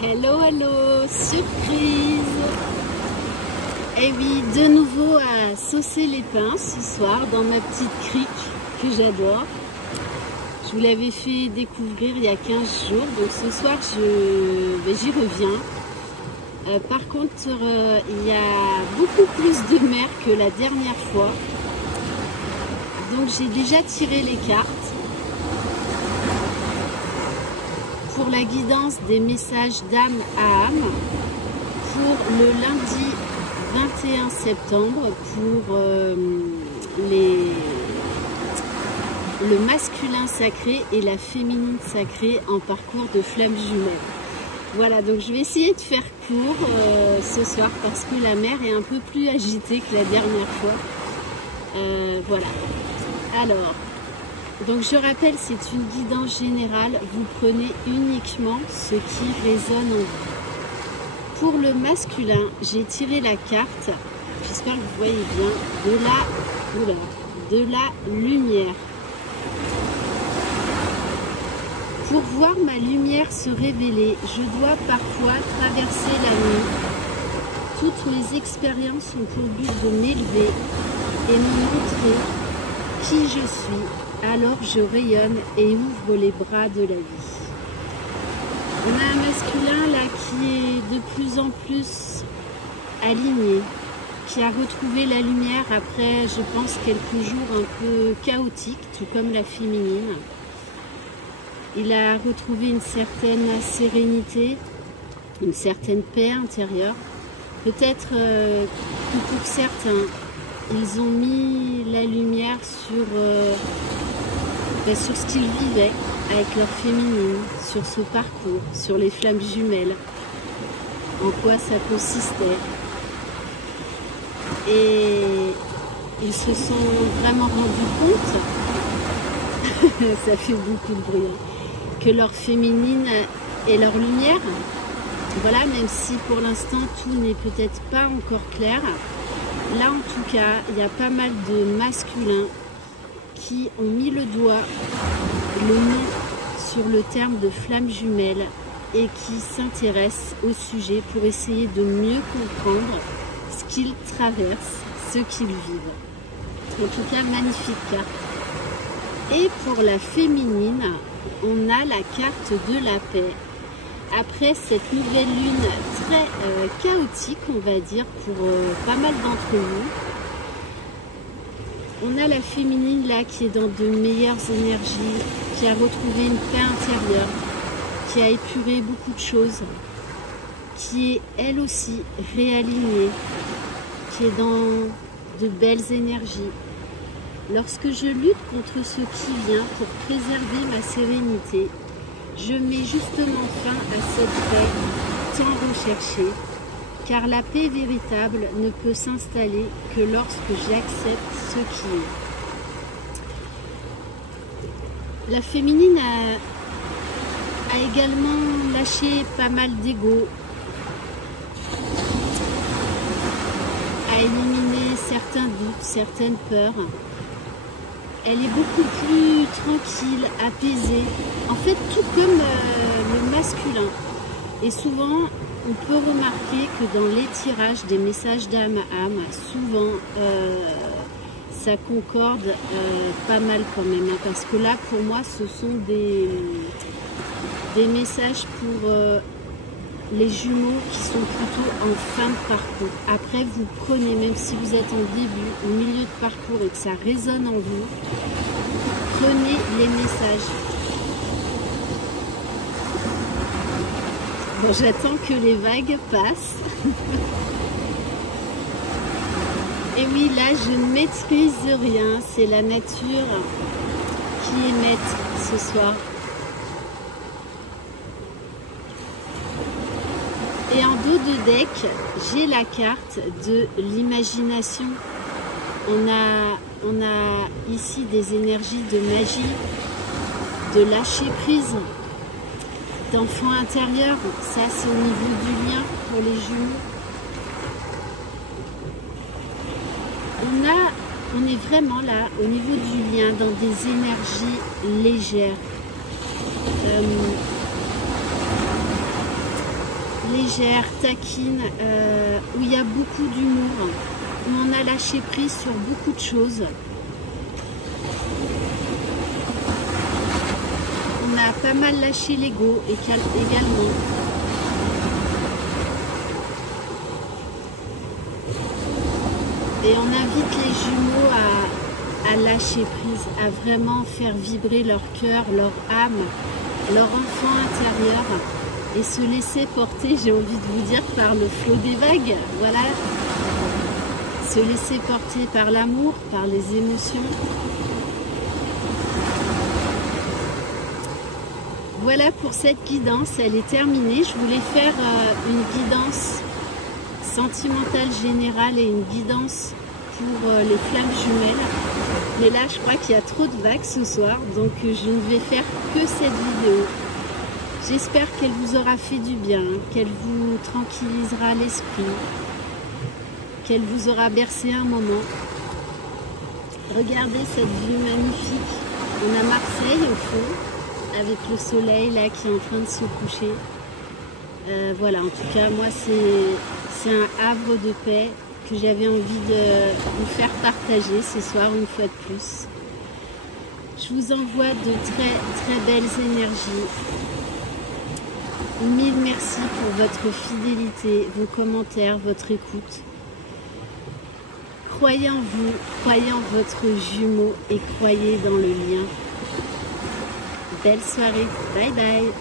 Hello, hello, surprise! Et oui, de nouveau à saucer les pins ce soir dans ma petite crique que j'adore. Je vous l'avais fait découvrir il y a 15 jours, donc ce soir j'y reviens. Par contre, il y a beaucoup plus de mer que la dernière fois. Donc j'ai déjà tiré les cartes pour la guidance des messages d'âme à âme pour le lundi 21 septembre pour le masculin sacré et la féminine sacrée en parcours de flammes jumelles. Voilà, donc je vais essayer de faire court ce soir parce que la mer est un peu plus agitée que la dernière fois. Voilà. Alors, donc je rappelle, c'est une guidance générale. Vous prenez uniquement ce qui résonne en vous. Pour le masculin, j'ai tiré la carte, j'espère que vous voyez bien, de la lumière. Pour voir ma lumière se révéler, je dois parfois traverser la nuit. Toutes mes expériences ont pour but de m'élever et me montrer qui je suis. Alors je rayonne et ouvre les bras de la vie. On a un masculin là qui est de plus en plus aligné, qui a retrouvé la lumière après, je pense, quelques jours un peu chaotiques, tout comme la féminine. Il a retrouvé une certaine sérénité, une certaine paix intérieure. Peut-être que pour certains, ils ont mis la lumière sur ce qu'ils vivaient avec leur féminine, sur ce parcours, sur les flammes jumelles, en quoi ça consistait. Et ils se sont vraiment rendus compte, ça fait beaucoup de bruit, que leur féminine est leur lumière. Voilà, même si pour l'instant tout n'est peut-être pas encore clair. Là en tout cas, il y a pas mal de masculins qui ont mis le doigt, le nez sur le terme de flamme jumelle et qui s'intéressent au sujet pour essayer de mieux comprendre ce qu'ils traversent, ce qu'ils vivent. En tout cas, magnifique carte. Et pour la féminine, on a la carte de la paix. Après cette nouvelle lune très chaotique, on va dire, pour pas mal d'entre vous, on a la féminine là qui est dans de meilleures énergies, qui a retrouvé une paix intérieure, qui a épuré beaucoup de choses, qui est elle aussi réalignée, qui est dans de belles énergies. Lorsque je lutte contre ce qui vient pour préserver ma sérénité, je mets justement fin à cette paix tant recherchée, car la paix véritable ne peut s'installer que lorsque j'accepte ce qui est. La féminine a également lâché pas mal d'ego, a éliminé certains doutes, certaines peurs. Elle est beaucoup plus tranquille, apaisée, en fait tout comme le masculin. Et souvent, on peut remarquer que dans les tirages des messages d'âme à âme, souvent ça concorde pas mal quand même. Parce que là, pour moi, ce sont des messages pour les jumeaux qui sont plutôt en fin de parcours. Après, vous prenez, même si vous êtes en début, au milieu de parcours et que ça résonne en vous, prenez les messages. Bon, j'attends que les vagues passent. Et oui, là, je ne maîtrise rien. C'est la nature qui est maître ce soir. Et en dos de deck, j'ai la carte de l'imagination. On a ici des énergies de magie, de lâcher prise, d'enfant intérieur. Ça, c'est au niveau du lien pour les jumeaux. On est vraiment là, au niveau du lien, dans des énergies légères. légère, taquine, où il y a beaucoup d'humour, où on a lâché prise sur beaucoup de choses. On a pas mal lâché l'ego également. Et on invite les jumeaux à lâcher prise, à vraiment faire vibrer leur cœur, leur âme, leur enfant intérieur et se laisser porter, j'ai envie de vous dire, par le flot des vagues. Voilà, se laisser porter par l'amour, par les émotions. Voilà pour cette guidance, elle est terminée. Je voulais faire une guidance sentimentale générale et une guidance pour les flammes jumelles. Mais là, je crois qu'il y a trop de vagues ce soir, donc je ne vais faire que cette vidéo. J'espère qu'elle vous aura fait du bien, qu'elle vous tranquillisera l'esprit, qu'elle vous aura bercé un moment. Regardez cette vue magnifique. On a Marseille au fond, avec le soleil là qui est en train de se coucher. Voilà, en tout cas, moi, c'est un havre de paix que j'avais envie de vous faire partager ce soir une fois de plus. Je vous envoie de très très belles énergies. Mille merci pour votre fidélité, vos commentaires, votre écoute. Croyez en vous, croyez en votre jumeau et croyez dans le lien. Belle soirée, bye bye.